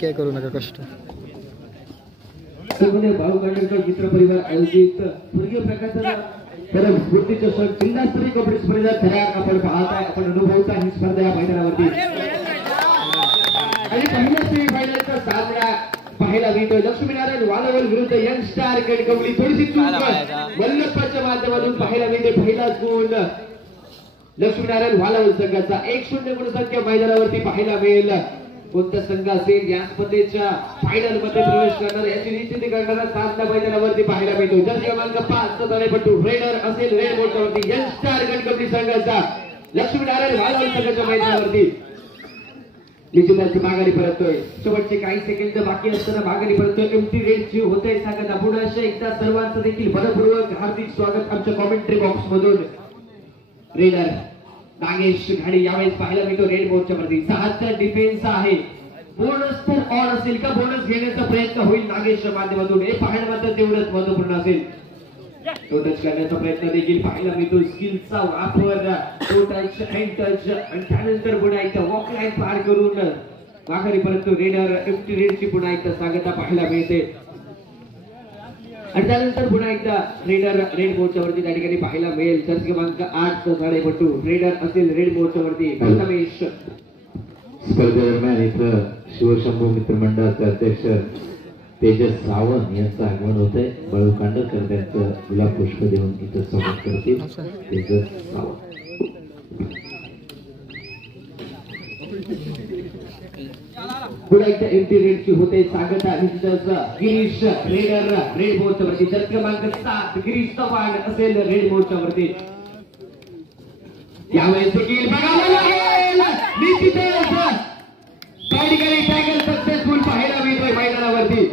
काय करू नका कष्ट भाऊ कांडेकर मित्र परिवार आयोजित स्वर्गीय प्रकाशन परम स्फूर्तीच्या सण जिल्हास्तरीय कबड्डी स्पर्धा थरार आपण पाहताय आपण अनुभवता ही स्पर्धा या मैदानावरती आणि पहिल्या सेमीफायनलचा सामना पाहायला मिळतोय लक्ष्मीनारायण वालावल विरुद्ध यंग स्टार कणकवली थोडीशी चूक वल्लभच्या माध्यमातून पाहायला मिळते पहिलाच गुण लक्ष्मीनारायण वालावल संघाचा 1-0 गुणसंख्या मैदानावरती पाहायला मिळेल कोणता संघ असेल या स्पर्धेच्या फायनल मध्ये प्रवेश करणार याची निश्चिती करणारा सामना मैदानावरती पाहायला मिळतो जर क्रमांक 5 चा धावेपटू रेडर असेल रेड बोर्डवरती यंग स्टार कणकवली संघाचा लक्ष्मीनारायण वालावल संघाच्या मैदानावरती निश्चितच माघारी परततोय शेवटचे काही सेकंद बाकी असताना माघारी परततोय एमटी रेडची होते सांगत पुन्हा एकदा सर्वांचं देखील मनपूर्वक हार्दिक स्वागत आमच्या कॉमेंट्री बॉक्स मधून रेडर नागेश घाडी यावेळेस पाहायला मिळतो रेड बोर्डच्या वरती 6चा डिफेन्स आहे बोनस तर ऑन असेल का बोनस घेण्याचा प्रयत्न होईल नागेशच्या माध्यमातून हे पाहायला मात्र तेवढंच महत्त्वपूर्ण असेल तो टच करण्याचा प्रयत्न देखील पाहायला मिळतो स्किलचा वापर तो टच हँड टच आणि त्यानंतर पुन्हा एकदा वॉक लाईन पार करून माघारी परंतु रेडर एमटी रेडची पुन्हा एकदा सांगता पाहायला मिळते आणि त्यानंतर पुन्हा एकदा रेडर रेड बोर्डच्या वरती त्या ठिकाणी पाहायला मिळेल तर क्रमांक 8 चा धावेपटू रेडर असेल रेड बोर्डच्या वरती प्रथमेश स्पर्धेदरम्यान इथं शिवशंभू मित्र मंडळाचे अध्यक्ष तेजस सावंत यांचं आगमन होत आहे बाळू कांडकर त्यांचं गुलाब पुष्प देऊन इथं स्वागत करतील तेजस सावंत पुन्हा एकदा एमटी रेडची होते सांगता गिरीश रेडर रेड बोर्डच्या वरती तर क्रमांक 7 गिरीश चव्हाण असेल रेड बोर्डच्या वरती यावेळेस देखील बघावं लागेल निश्चितच त्या ठिकाणी टॅकल सक्सेसफुल पाहायला मिळतोय मैदानावरती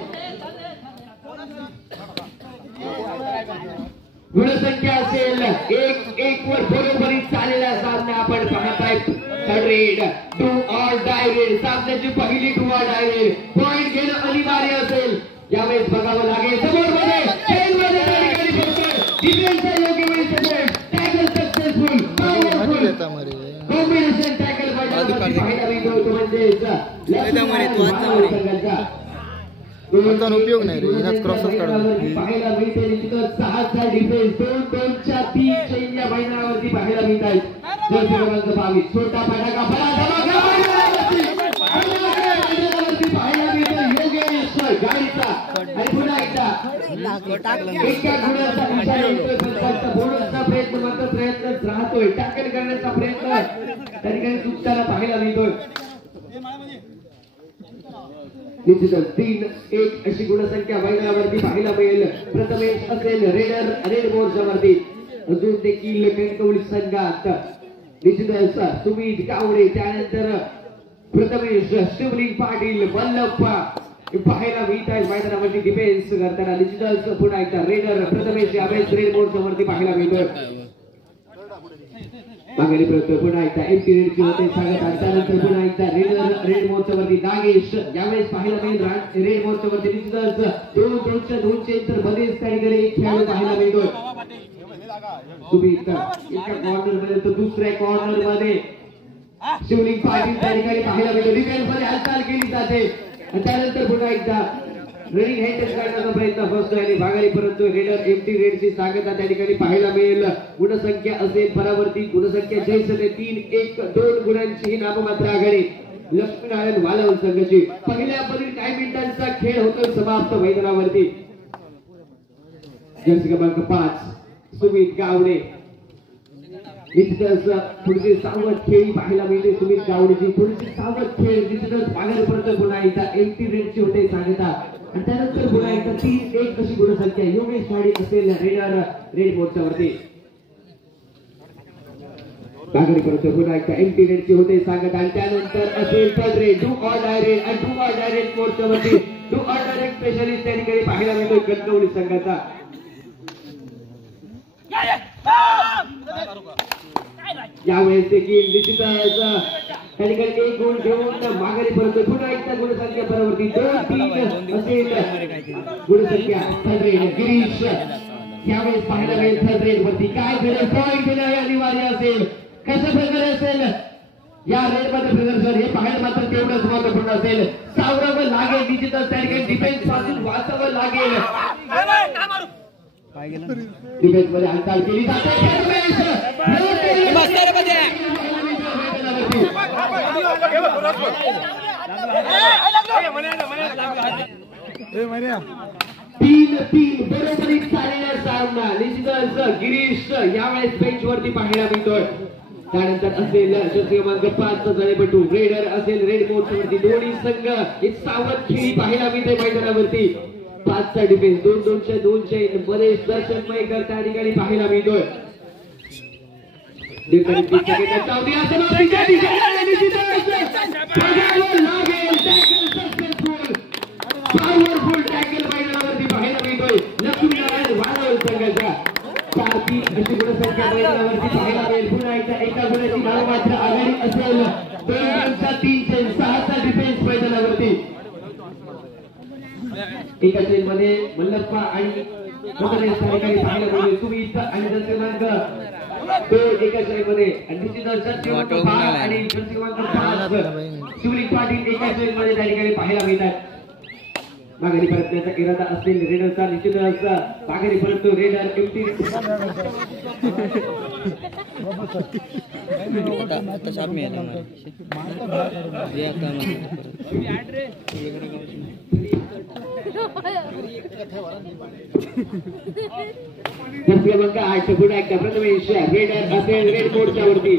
गुणसंख्या असेल 1-1 वर बरोबरी चाललेला सामना आपण पाहताय red do or die red सामन्याची पहिली do or die red point घेणं अनिवार्य असेल यावेळेस बघावं लागेल समोर मध्ये खेळमध्ये त्या ठिकाणी फक्त डिफेन्सचा योग्य वेळी support tackle successful powerful combination tackle पाहायला मिळतो तो म्हणजे कोणता उपयोग नाही रे हिनाच क्रॉसच काढून पाहायला मिळते निश्चितच 6चा डिफेन्स 2-2च्या 3 चैन्या मैदानावरती पाहायला मिळत आहेत जर क्रमांक 22 छोटा फटाका बडा धमाका मैदानावरती पाहायला मिळतो योगेश गाडीचा आणि पुन्हा एकदा एका गुणाचा विचार येतोय पण फक्त बोनसचा प्रयत्न मात्र प्रयत्नच राहतोय टॅकल करण्याचा प्रयत्न त्या ठिकाणी चुकताना पाहायला मिळतोय निश्चितच 3-1 अशी गुणसंख्या मैदानावरती पाहायला मिळेल प्रथमेश असेल रेडर रेड बोर्डच्या वरती अजून देखील कणकवली संघात निश्चितच सुमित गावडे त्यानंतर प्रथमेश शिवलिंग पाटील वल्लप्पा पाहायला मिळत आहे मैदानावरती डिफेन्स करताना निश्चितच पुन्हा एकदा रेडर प्रथमेश यावेळेस रेड बोर्डच्या वरती पाहायला मिळतोय माघारी परत पुन्हा एकदा एमटी रेडची होते सांगत आणि त्यानंतर पुन्हा एकदा रेडर रेड बोर्डच्या वरती नागेश यावेळेस पाहायला मिळेल रेड बोर्डच्या वरती निश्चितच 2-2 चेंटर मध्येच त्या ठिकाणी एक खेळाडू पाहायला मिळतोय तुम्ही एका कॉर्नर मध्ये तर दुसऱ्या कॉर्नर मध्ये शिवलिंग पाटील त्या ठिकाणी पाहायला मिळतो डिफेन्स मध्ये हालचाल केली जाते आणि त्यानंतर पुन्हा एकदा रनिंग हँड टच करण्याचा प्रयत्न फर्स्ट आणि भागारी परंतु रेडर एमटी रेडची सांगता त्या ठिकाणी पाहायला मिळेल गुणसंख्या असेल परावर्ती गुणसंख्या जैसने 3-1-2 गुणांची ही नाममात्र आघाडी लक्ष्मीनारायण वालावल संघाची पहिल्या काही मिनिटांचा खेळ होतो समाप्त मैदानावरती जर्सी क्रमांक 5 सुमित गावडे निश्चितच थोडीशी सावध खेळी पाहायला मिळते सुमित गावडेची थोडीशी सावध खेळ निश्चितच माघारी परत पुन्हा एकदा एमटी रेडची होते सांगता आणि त्यानंतर पुन्हा एकदा 3-1 अशी गुणसंख्या योगेश गाडी असेल रेडर रेड बोर्डच्या वरती माघारी परत पुन्हा एकदा एमटी रेडची होते सांगत आणि त्यानंतर असेल तर रेड डू ऑर डायरेक्ट आणि डू ऑर डायरेक्ट बोर्डच्या वरती डू ऑर डायरेक्ट स्पेशलिस्ट त्या ठिकाणी पाहायला मिळतोय कणकवली संघाचा यावेळेस देखील निश्चितच त्या ठिकाणी 1 गुण घेऊन माघारी परत पुन्हा एकदा गुणसंख्या परावर्ती 2-3 असेल गुणसंख्या थर्ड रेड गिरीश यावेळेस पाहायला मिळेल थर्ड रेड वरती काय घडेल पॉईंट घेणं अनिवार्य असेल कशा प्रकारे असेल या रेड मध्ये प्रदर्शन हे पाहायला मात्र तेवढंच महत्वपूर्ण असेल. सावरावं लागेल निश्चितच त्या ठिकाणी डिफेन्स पासून वाचावं लागेल. डिफेन्स मध्ये हालचाल केली जाते. तीन बरोबरीत चाललेला सामना निश्चितच गिरीश यावेळेस बेंच वरती पाहायला मिळतोय. त्यानंतर असेल क्रमांक 5 जळेपटू रेडर असेल रेड कोर्टवरती. दोन्ही संघ एक सावध खेळी पाहायला मिळते मैदानावरती. 5चा डिफेन्स 2-2-2 बरेच दर्शनमय कर त्या ठिकाणी पाहायला मिळतोय. पॉवरफुल टॅकल मैदानावरती पाहायला मिळतोय. लक्ष्मीनारायण वादळ संघाच्या 4-3 अशी गुणसंख्या मैदानावरती पाहायला मिळेल. पुन्हा एकदा एका गुणाची नाममात्र आघाडी असेल. 2-3-6चा डिफेन्स मैदानावरती. एका मध्ये मल्लप्पा आणि पाहायला मिळेल. सुमित आणि क्रमांक 2 एका मध्ये क्रमांक 5 आणि क्रमांक 5 शिवलिंग पाटील एका मध्ये त्या ठिकाणी पाहायला मिळतात. माघारी परतण्याचा इरादा असेल रेडरचा निश्चितच. माघारी परततो रेडर क्रमांक 8 पुन्हा एकदा प्रथमेश रेडर असेल रेड कोर्टच्या वरती.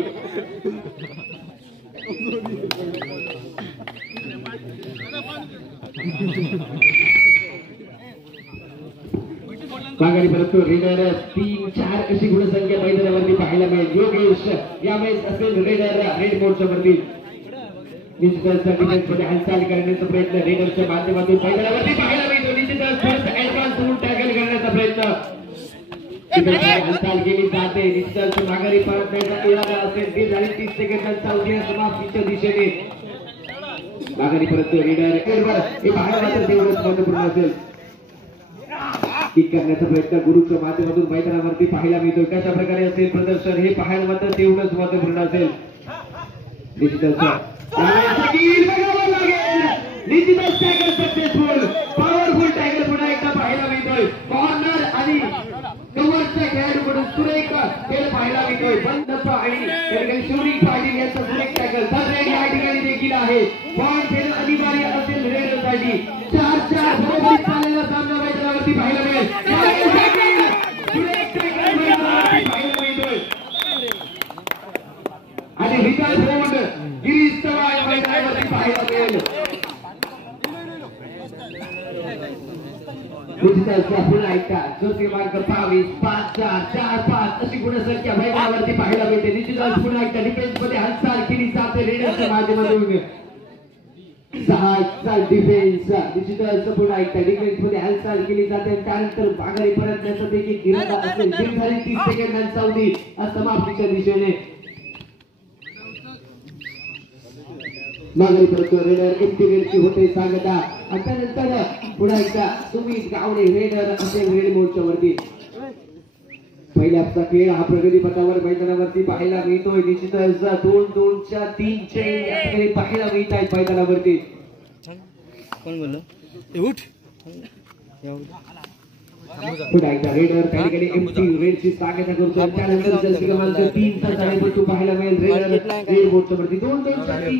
माघारी परततो रेडर 3-4 अशी गुणसंख्या मैदानावरती पाहायला मिळेल. योगेश यावेळेस असेल रेडर रेड मोडच्या वरती. निश्चितच डिफेन्स मध्ये हालचाल करण्याचा प्रयत्न रेडरच्या माध्यमातून मैदानावरती पाहायला मिळतो. निश्चितच थोडंसं ऍडव्हान्स होऊन टॅकल करण्याचा प्रयत्न हालचाल केली जाते. निश्चितच माघारी परतण्याचा इरादा असेल. 30 सेकंदांचा उद्या समाप्तीच्या दिशेने माघारी परततो रेडर. हे पाहायला मात्र तेवढंच महत्वपूर्ण असेल. किक करण्याचा प्रयत्न गुरुच्या माध्यमातून मैदानावरती पाहायला मिळतो. कशा प्रकारे असेल प्रदर्शन हे पाहायला मात्र तेवढंच महत्वपूर्ण असेल. निश्चितच निश्चितच टॅकल सक्सेसफुल. पॉवरफुल टॅकल पुन्हा एकदा पाहायला मिळतोय. कॉर्नर आणि कव्हरच्या खेळाडूकडून सुरेख खेळ पाहायला मिळतोय. बंदप्पा आणि त्या ठिकाणी शिवलिंग पाटील यांचा सुरेख टॅकल रेड या ठिकाणी देखील आहे. पॉईंट घेणं अनिवार्य असेल रेडरसाठी. 4-4 बरोबरीत चाललेला सामना मैदानावरती पाहायला मिळेल. आणि रिकाल होऊन गिरीश चव्हाण मैदानावरती पाहायला मिळेल. पुन्हा एकदा क्रमांक 22 5-4-4-5 अशी गुणसंख्या मैदानावरती पाहायला मिळते. निश्चितच पुन्हा एकदा डिफेन्स मध्ये हालचाल केली जाते रेडरच्या माध्यमातून. 6चा डिफेन्स निश्चितच पुन्हा एकदा डिफेन्स मध्ये हालचाल केली जाते. त्यानंतर माघारी परतण्याचा देखील इरादा असेल. 30 सेकंदांचा अवधी समाप्तीच्या दिशेने माघारी परततो रेडर. एमटी होते सांगता. आणि त्यानंतर पुन्हा एकदा सुमित गावडे रेडर असेल रेड मोडच्या वरती. पहिल्या हप्ता खेळ हा प्रगती पथावर मैदानावरती पाहायला मिळतोय. निश्चितच 2-2च्या 3 पाहायला मिळत आहेत मैदानावरती. कोण बोललो पुन्हा एकदा रेडर त्या ठिकाणी एमटी रेडची सांगता करतो. त्यानंतर जर्सी क्रमांक 3चा जळेपटू पाहायला मिळेल रेडर रेड मोडच्या वरती. 2-2च्या 3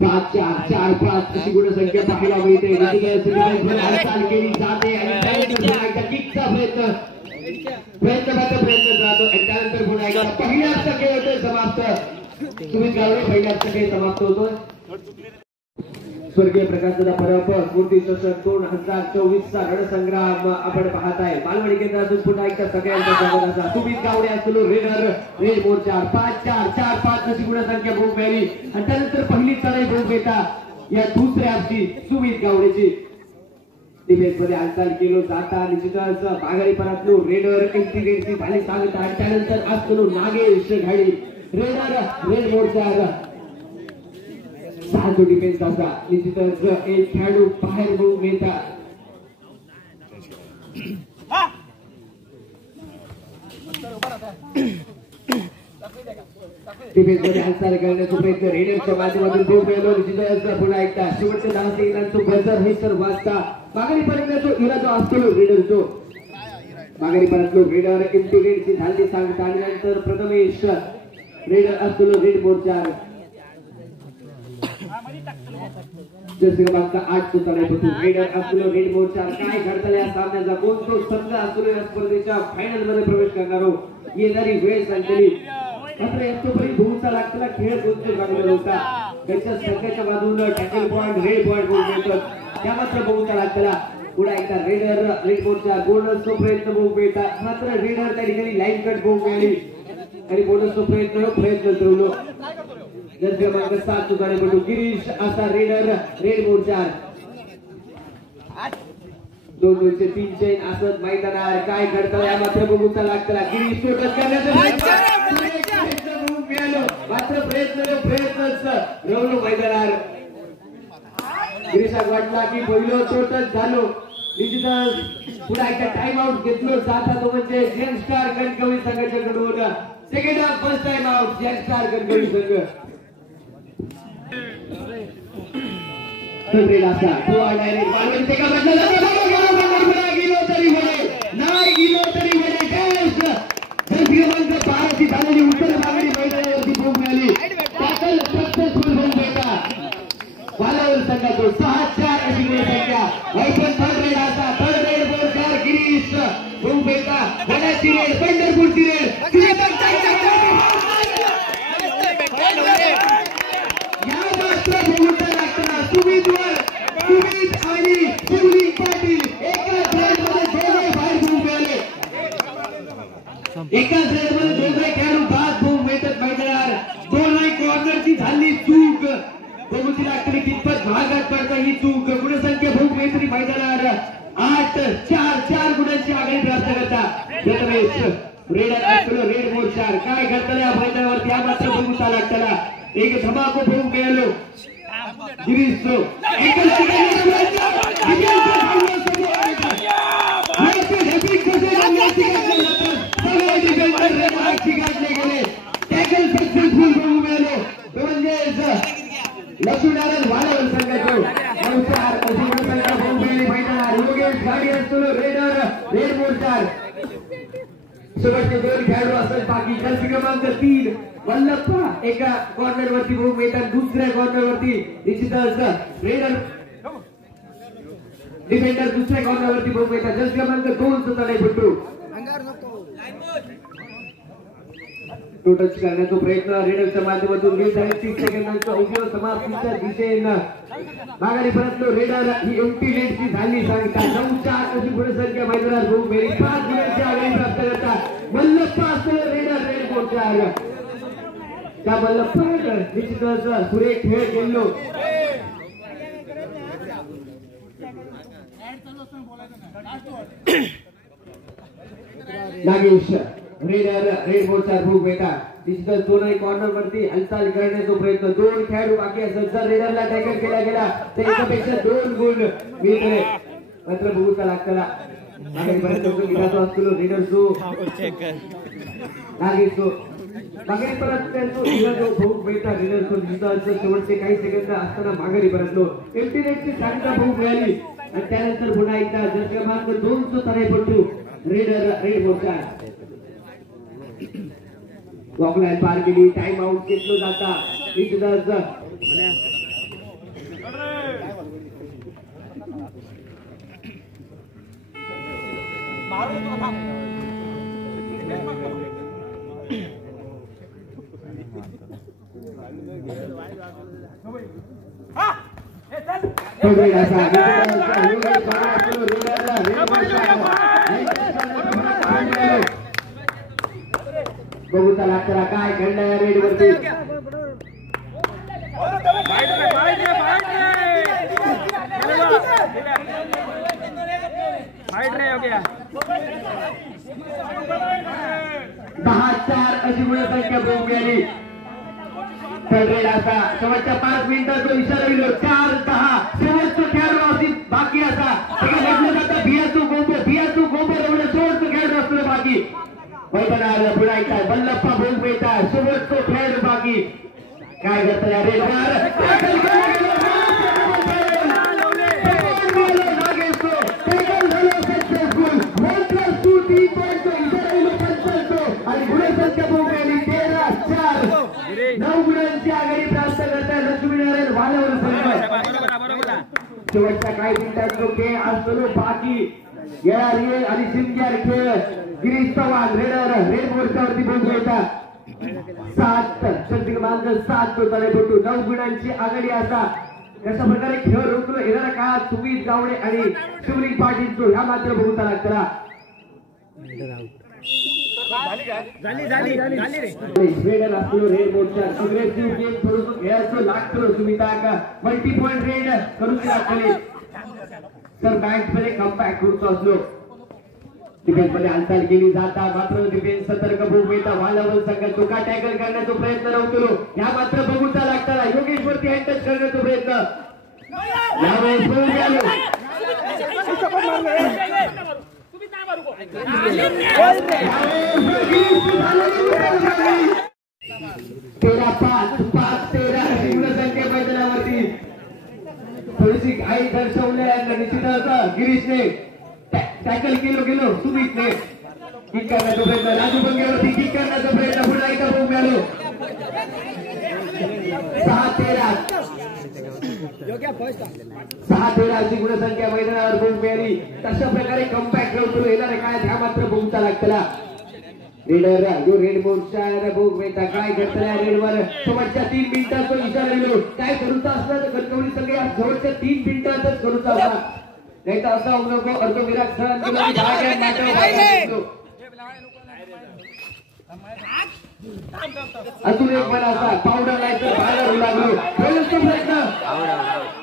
5-4-4-5 अशी गुणसंख्या पाहायला मिळते. हालचाल केली जाते आणि किकचा प्रयत्न जातो. आणि त्यानंतर पुन्हा एकदा पहिल्या हप्ता खेळ होतोय समाप्त. सुमित गावडे पहिल्या हप्ता खेळ समाप्त होतोय. स्वर्गीय प्रकाशदादा परब स्फूर्ती चषक 2024चा रणसंग्राम आपण पाहताय. बालवाडी केंद्रातून पुन्हा एकदा सगळ्यांचा स्वागत असा. सुमित गावडे असलो रेडर रेड मोर्चा 5-4-4-5 अशी गुणसंख्या भोग मिळाली. आणि त्यानंतर पहिली चढाई भोग घेता या दुसऱ्या हप्ती सुमित गावडेची. डिफेन्स मध्ये हालचाल केलो जाता. निश्चितच माघारी परतलो रेडर एमटी झाली सांगता. आणि त्यानंतर असलो नागेश घाडी रेडर रेड मोर्चा 6 डिफेन्स असा. निश्चितच एक खेळाडू बाहेर मिळता. डिफेन्स मध्ये हालचाल करण्याचा प्रयत्न रेडरच्या माध्यमातून खूप वेळेला निश्चितच पुन्हा एकदा शेवटच्या 10 सेकंदांचं बजर हे सर वाजता माघारी पर्यंत जो इरा जो असतो रेडर जो माघारी परत लोक रेडर इंटिग्रेटची झाली सांगल्यानंतर प्रथमेश रेडर असतो रेड मोर्चा जसे क्रमांक 8 चढाईपटू रेडर असतो रेड मोर्चा काय घडतंय या सामन्याचा कोणतो संघ असतो या स्पर्धेच्या फायनल मध्ये प्रवेश करणार हो येणारी वेळ सांगली मात्र याच्यापर्यंत भूमिका लागताना खेळ कोणते लागलेला होता त्याच्या संघाच्या बाजूला टॅकल पॉइंट रेड पॉइंट बोलतो त्या मात्र भूमिका लागताना पुढे एकदा रेडर रेड मोर्चा बोनसचा प्रयत्न बघू मिळता मात्र रेडर त्या ठिकाणी लाईन कट बघू मिळाली आणि बोनसचा प्रयत्न ठेवलो जर क्रमांक 7 चुकाळेपटू गिरीश असा रेडर रेड मोर्चा 2-2-3 चेन असत मैदानावर काय घडतं या मात्र बघूचा लागताना गिरीश टोटच करण्याचा मात्र प्रयत्नच रवलो मैदानावर गिरीशाक वाटला की पहिलं टोटच झालो निश्चितच पुढे एकदा टाइम आउट घेतलो जाता तो म्हणजे जेम स्टार कणकवली संघाच्याकडून second half first time out gem star Kankavli संघ असा किंवा डायरेक्ट बालवडी टेका बदलला गेलो तरी बरे टेस्ट क्रमांक 12 ची झालेली उत्तर मागणी मैदानावरती भोग मिळाली टॅकल सक्सेसफुल होऊन गेला बालावल संघातो 6-4 अशी गुण संख्या वैपन थर्ड रेड बोल 4 गिरीश भोग बेटा वडाची रेड पंढरपूरची रेड या मात्र भोगूचा लागताना सुमित आणि शिवलिंग पाटील एकाच रेडमध्ये दोघे बाहेर भोग मिळाले एकाच रेडमध्ये दोघे खेळून बाद भोग मिळतात मैदानावर दोन्ही कॉर्नरची झाली चूक भोगूची लागताना कितपत भागात पडता ही चूक गुणसंख्या भोग मिळतरी मैदानावर 8-4 गुणांची आघाडी प्राप्त करता प्रथमेश रेडर असतो रेड मोर्चा काय घडतं या मैदानावरती या मात्र भोगूचा लागताना एक धमाको भोग मिळालो गिरीश लक्ष्मीनारायण वालावल संघाचो 9-4 अशी गुणसंख्या भोग मिळाली मैदानावर योगेश गाडी असतो रेड मोर्चा शेवटचे 2 खेळाडू असतात बाकी जर्सी क्रमांक 3 वल्लप्पा एका कॉर्नर वरती भोग मिळतात दुसऱ्या कॉर्नर वरती निश्चितच रेडर डिफेंडर दुसऱ्या कॉर्नर वरती भोग मिळतात जर्सी क्रमांक 2 चढाईपटू टोटल करण्याचा प्रयत्न रेडरच्या माध्यमातून 30 सेकंदांचा उपयोग समाप्तीच्या दिशेनं माघारी परतलो रेडर ही एम्प्टी नेटची झाली सांगता 9-4 अशी गुणसंख्या मैदानात भोग मिळाली 5 गुणांची आघाडी प्राप्त करता वल्लप्पा असतो रेडर रेड मोर्चा त्या वल्लप्पा निश्चितच पुढे खेळ खेळलो नागेश रेडर रेड मोर्चा भोग बेटा निश्चितच दोनही कॉर्नर वरती हालचाल करण्याचा प्रयत्न 2 खेळाडू बाकी असतात जर रेडरला टॅकल केला गेला तर एकापेक्षा 2 गुण मिळते मात्र भोगूचा लागताना असतो रेडर जो नागेश माघारी परत जो भोग मिळता रेडर शेवटचे काही सेकंद असताना माघारी परतलो एमटीनेटची चांगला भोग मिळाली आणि त्यानंतर पुन्हा एकदा जर क्रमांक 2 चढाईपटू रेडर रेड मोर्चा वॉकलाईन पार केली टाइम आउट घेतलो जाता बघूचा लागताना काय घडलं रेड वरती दहा 4 अशी गुणसंख्या भोग मिळाली रेड असा शेवटच्या 5 मिनिटाचा इशारा दिलो 4-10 शेवटचा खेळाडू बाकी असा बियाचू गोंबे एवढं शेवटचं खेळाडू असतो बाकी मैदानावर पुढे काय करताय रेडवर आणि गुणसंख्या पोहोचली 13-4 9 गुणांची आघाडी प्राप्त करताय लक्ष्मीनारायण वालावल संघ. शेवटच्या काही मिनिटात जो खेळ असतो बाकी या रिअल आणि सिंगर खेळ गिरीश चव्हाण रेड मोर्चावरती पोहोचले येतात 7 शक्ती क्रमांक 7 तो तळेपटू 9 गुणांची आघाडी असा कशा प्रकारे खेळ रोखलो येणाऱ्या काळात सुमित गावडे आणि शिवलिंग पाटील ह्या मात्र बघूचा लागला. रेडर असलो रेड मोर्चा अग्रेसिव्ह गेम थोडंसं खेळायचं लागतो सुमिता का मल्टी पॉइंट रेड करून लागले तर बँक मध्ये कमबॅक करूच असलो डिफेन्स मध्ये हालचाल केली जाता मात्र डिफेन्स सतर्क भूमिका वालावल संघ चुका टॅकल करण्याचा प्रयत्न नव्हतो ह्या मात्र बघूचा लागताना योगेश वरती हँड टच करण्याचा प्रयत्न यावेळेस तेरा 5-13 संख्या मैदानावरती थोडीशी घाई दर्शवल्या निश्चितच गिरीशने टॅकल गेलो सुमितने किक करण्याचा प्रयत्न राजू बंगेवरती किक करण्याचा प्रयत्न पुन्हा एकदा बघू मिळालो 6-13 अशी गुणसंख्या मैदानावर बघू मिळाली. तशा प्रकारे कमबॅक करतो येणाऱ्या काय ह्या मात्र बघूचा लागतला रेडर जो रेड मोर्चा बघू मिळता काय करतला रेडवर शेवटच्या 3 मिनिटात इशारा दिलो काय करूचा असला तर कणकवली सगळे शेवटच्या 3 मिनिटातच करूचा असला नाही तर असा होऊ नको अर्थ विराट अजून एक मला असा पावडर लायचं बाहेर लागलो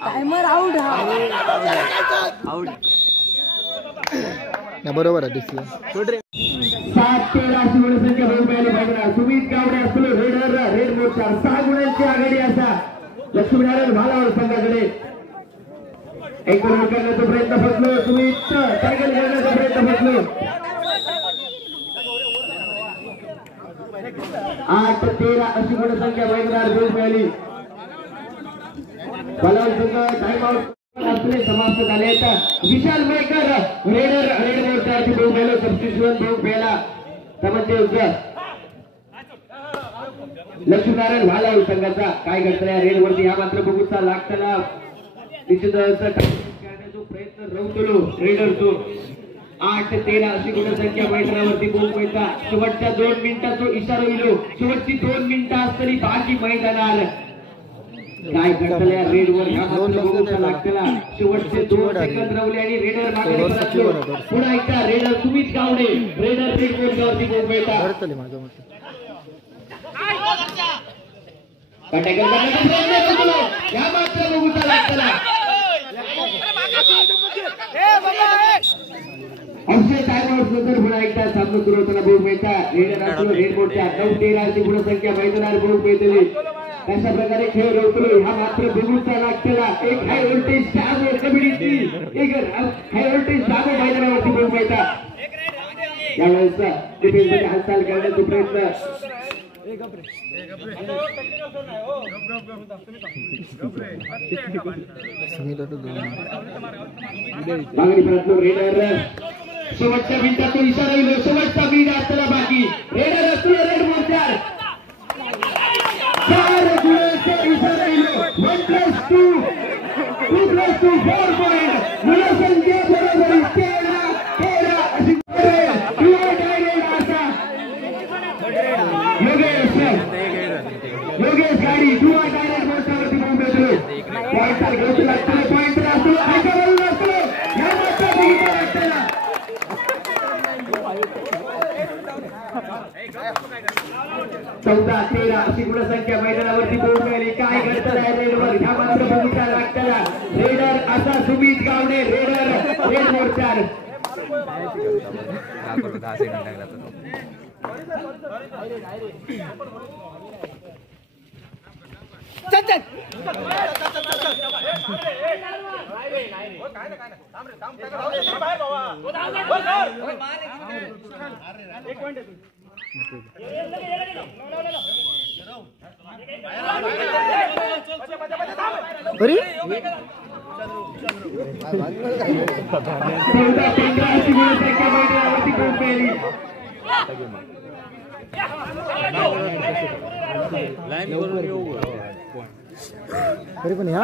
टाइमर आउट बरोबर आहे दिसलं 7-13 अशी गुणसंख्या बघू मिळाली पाहिजे. सुमित गावडे असलो रेडर रेड मोर्चा 6 गुणांची आघाडी असा लक्ष्मीनारायण भालावर संघाकडे एक रन करण्याचा प्रयत्न फसलो सुमित टॅकल करण्याचा प्रयत्न फसलो 8-13 अशी गुणसंख्या मैदानावर बघू मिळाली. भालावर संघ टाइम आउट समाप्त झाले विशाल मेकर रेड मोर्चावरती बघू मिळालो सबस्टिट्यूशन बघू मिळाला त्यामध्ये लक्ष्मीनारायण भालावर संघाचा काय करताय रेडवरती ह्या मात्र बघूचा लागताना निश्चितच करण्याचा प्रयत्न रवतलो रेडरचो 8-13 अशी गुणसंख्या मैदानावरती बघू मिळता शेवटच्या 2 मिनिटाचा इशारा दिलो शेवटची 2 मिनिटं असतली बाकी मैदानावर काय करतल्या रेडवर ह्या मात्र बघूचा लागतला शेवटचे 2 सेकंद रवले आणि रेडर मागे परतलो पुन्हा एकदा raider Sumit Gawade raider raid मोर्चावरती बघू मिळता टॅकल करण्याचा प्रयत्न करतो ह्या मात्र बघूचा लागतला अक्षय टाइमआउट नंतर पुन्हा एकदा सामना सुरू होताना बघू मिळता रेडर असलो रेड मोर्चा 9-13 अशी गुणसंख्या मैदानावर बघू मिळतली अशा प्रकारे खेळ रोखलो हा मात्र बघूचा लागतला एक हाय व्होल्टेज डाब कबड्डीची एक हाय व्होल्टेज डाब मैदानावरती बघू मिळता यावेळेस डिफेन्समध्ये हालचाल करण्याचा प्रयत्न मागणी परतलो रेडर शेवटच्या मिनिटातून इशारा दिलो शेवटचा मिनिट असताना बाकी रेडर असतो रेड मोर्चा 4 गुणांचा इशारा दिलो 1+2 2+2 4 पॉइंट गुणसंख्या बरोबर 13 अशी योगेश गाडी दुवा डायरेक्ट मोर्चावरती मुंबईतलो पॉइंटर घेऊ लागतो पॉइंटर असतो ऐकावरून असतो या मात्र बघितला लागताना 14-13 अशी गुणसंख्या मैदानावरती पोहोचली काय घडतंय रेडवर ह्या मात्र बघितला लागताना रेडर असा सुमित गावडे रेडर रेड मोर्चा अरे 14-15 अशी गुण त्या मैदानावरती पोहोचली. अरे पण ह्या